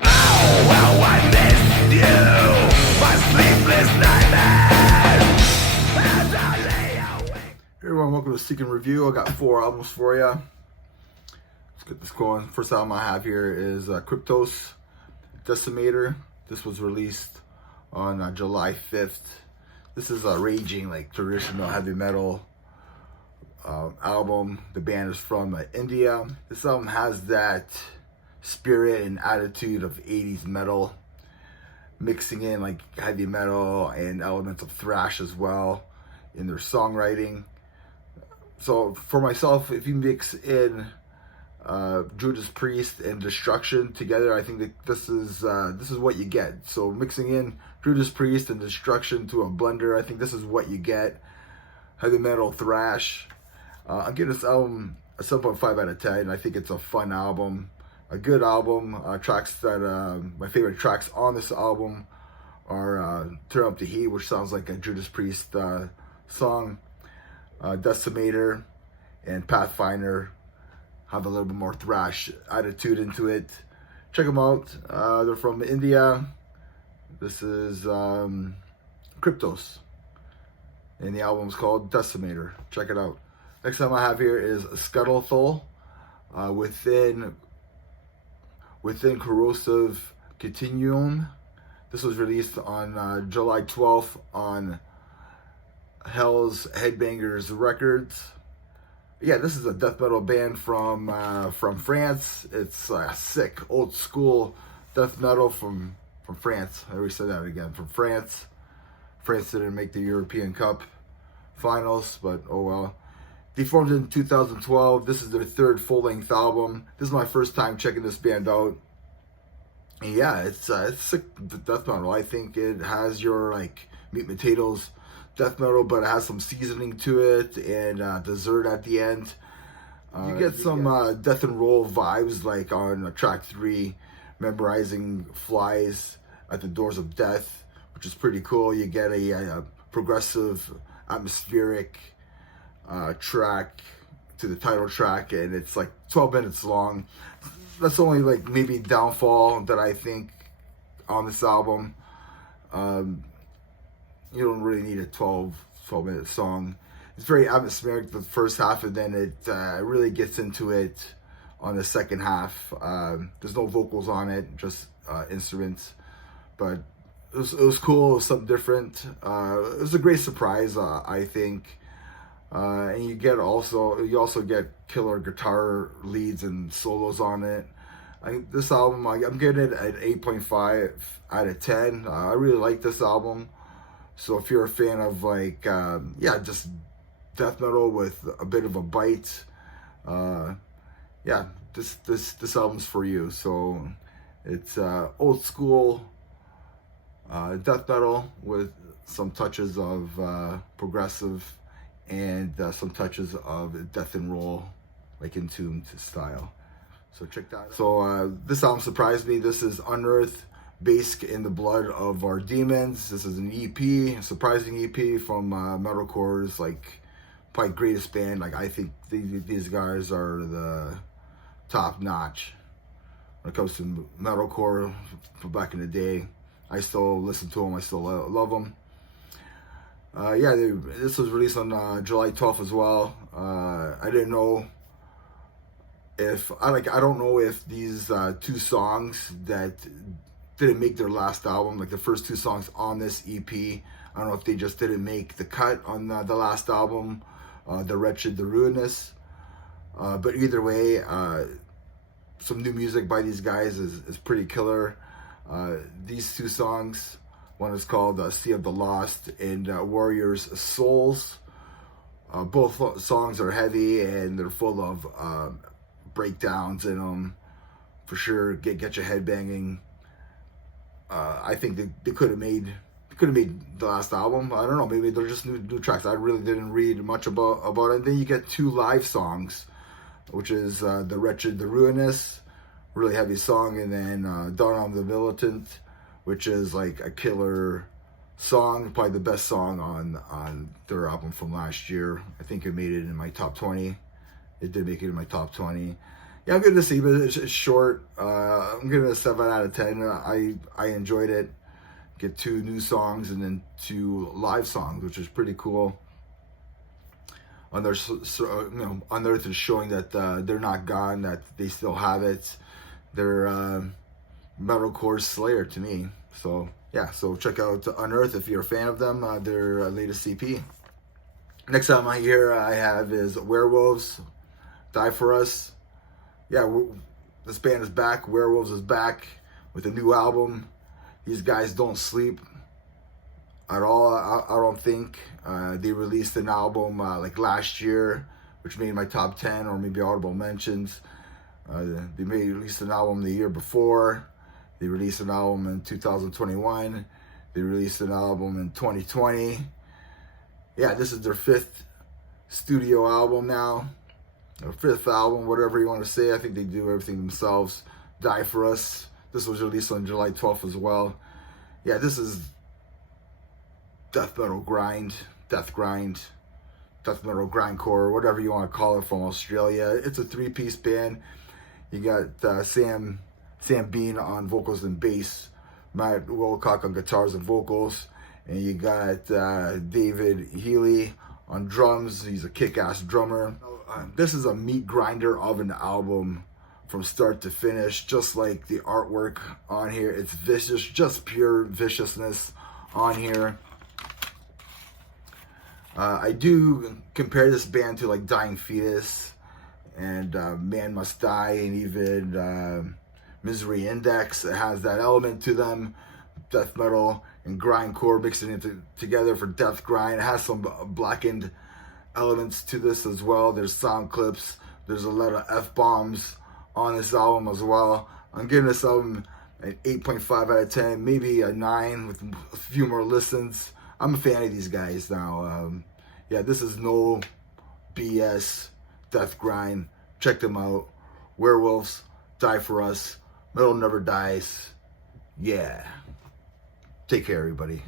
How I missed you, my sleepless nightmares as I lay awake. Hey everyone, welcome to Seek and Review. I got 4 albums for you. Let's get this going. First album I have here is Kryptos, Decimator. This was released on July 5th. This is a raging, like, traditional heavy metal album. The band is from India. This album has that spirit and attitude of 80s metal, mixing in like heavy metal and elements of thrash as well in their songwriting. So for myself, if you mix in Judas Priest and Destruction together, I think that this is what you get. So mixing in Judas Priest and Destruction to a blender, I think this is what you get. Heavy metal thrash. I'm giving this album a 7.5 out of 10. I think it's a fun album, a good album. Tracks that my favorite tracks on this album are "Turn Up the Heat," which sounds like a Judas Priest song. Decimator and Pathfinder have a little bit more thrash attitude into it. Check them out. They're from India. This is Kryptos, and the album's called Decimator. Check it out. Next time I have here is Skelethal, within Corrosive Continuum. This was released on July 12th on Hell's Headbangers Records. Yeah, this is a death metal band from France. It's sick, old school death metal from France. I already said that again. From France. France didn't make the European Cup finals, but oh well. They formed in 2012. This is their 3rd full-length album. This is my first time checking this band out. And yeah, it's sick death metal. I think it has your like meat and potatoes death metal, but it has some seasoning to it and dessert at the end. You get some death and roll vibes, like on track 3, Memorizing Flies at the Doors of Death, which is pretty cool. You get a progressive, atmospheric track to the title track, and it's like 12 minutes long. That's only like maybe downfall that I think on this album. You don't really need a 12-minute song. It's very atmospheric the first half, and then it really gets into it on the second half. There's no vocals on it, just instruments, but it was cool. It was something different. It was a great surprise, I think. And you also get killer guitar leads and solos on it. This album, I'm giving it an 8.5 out of 10. I really like this album. So if you're a fan of like, just death metal with a bit of a bite, this album's for you. So it's old school death metal with some touches of progressive and some touches of death and roll, like Entombed style. So check that out. So this album surprised me. This is Unearth, Based in the Blood of Our Demons. This is an EP, a surprising EP from metalcore's like probably greatest band. Like I think these guys are the top notch when it comes to metalcore from back in the day. I still listen to them. I still love them. This was released on July 12th as well. I didn't know if I don't know if these 2 songs that didn't make their last album, like the first 2 songs on this EP, I don't know if they just didn't make the cut on the last album, The Wretched, The Ruinous. But either way, some new music by these guys is pretty killer. These 2 songs, one is called Sea of the Lost and Warriors' Souls. Both songs are heavy and they're full of breakdowns in them. For sure, get your head banging. I think they could have made the last album. I don't know, maybe they're just new tracks. I really didn't read much about it. And then you get 2 live songs, which is The Wretched, The Ruinous, really heavy song, and then Dawn of the Militant, which is like a killer song, probably the best song on their album from last year. I think it made it in my top 20. It did make it in my top 20. yeah, I'm gonna see, but it's short. I'm giving it a 7 out of 10. I enjoyed it. Get 2 new songs and then 2 live songs, which is pretty cool. Unearth is showing that they're not gone, that they still have it. They're metalcore slayer to me. So yeah, so check out Unearth if you're a fan of them. Their latest CP. Next time I have is Werewolves, Die For Us. Yeah, this band is back. Werewolves is back with a new album. These guys don't sleep at all. I don't think. They released an album like last year, which made my top 10 or maybe audible mentions. They released an album the year before. They released an album in 2021. They released an album in 2020. Yeah, this is their 5th studio album now. Their 5th album, whatever you want to say. I think they do everything themselves. Die For Us. This was released on July 12th as well. Yeah, this is death metal grind, death metal grindcore, whatever you want to call it, from Australia. It's a 3-piece band. You got Sam Bean on vocals and bass, Matt Wilcock on guitars and vocals, and you got David Healy on drums. He's a kick-ass drummer. This is a meat grinder of an album from start to finish, just like the artwork on here. It's vicious, just pure viciousness on here. I do compare this band to like Dying Fetus and Man Must Die, and even Misery Index. It has that element to them, death metal and grindcore mixing it together for death grind. It has some blackened elements to this as well. There's sound clips. There's a lot of F-bombs on this album as well. I'm giving this album an 8.5 out of 10, maybe a 9 with a few more listens. I'm a fan of these guys now. Yeah, this is no BS death grind. Check them out. Werewolves, Die For Us, Metal Never Dies. Yeah. Take care, everybody.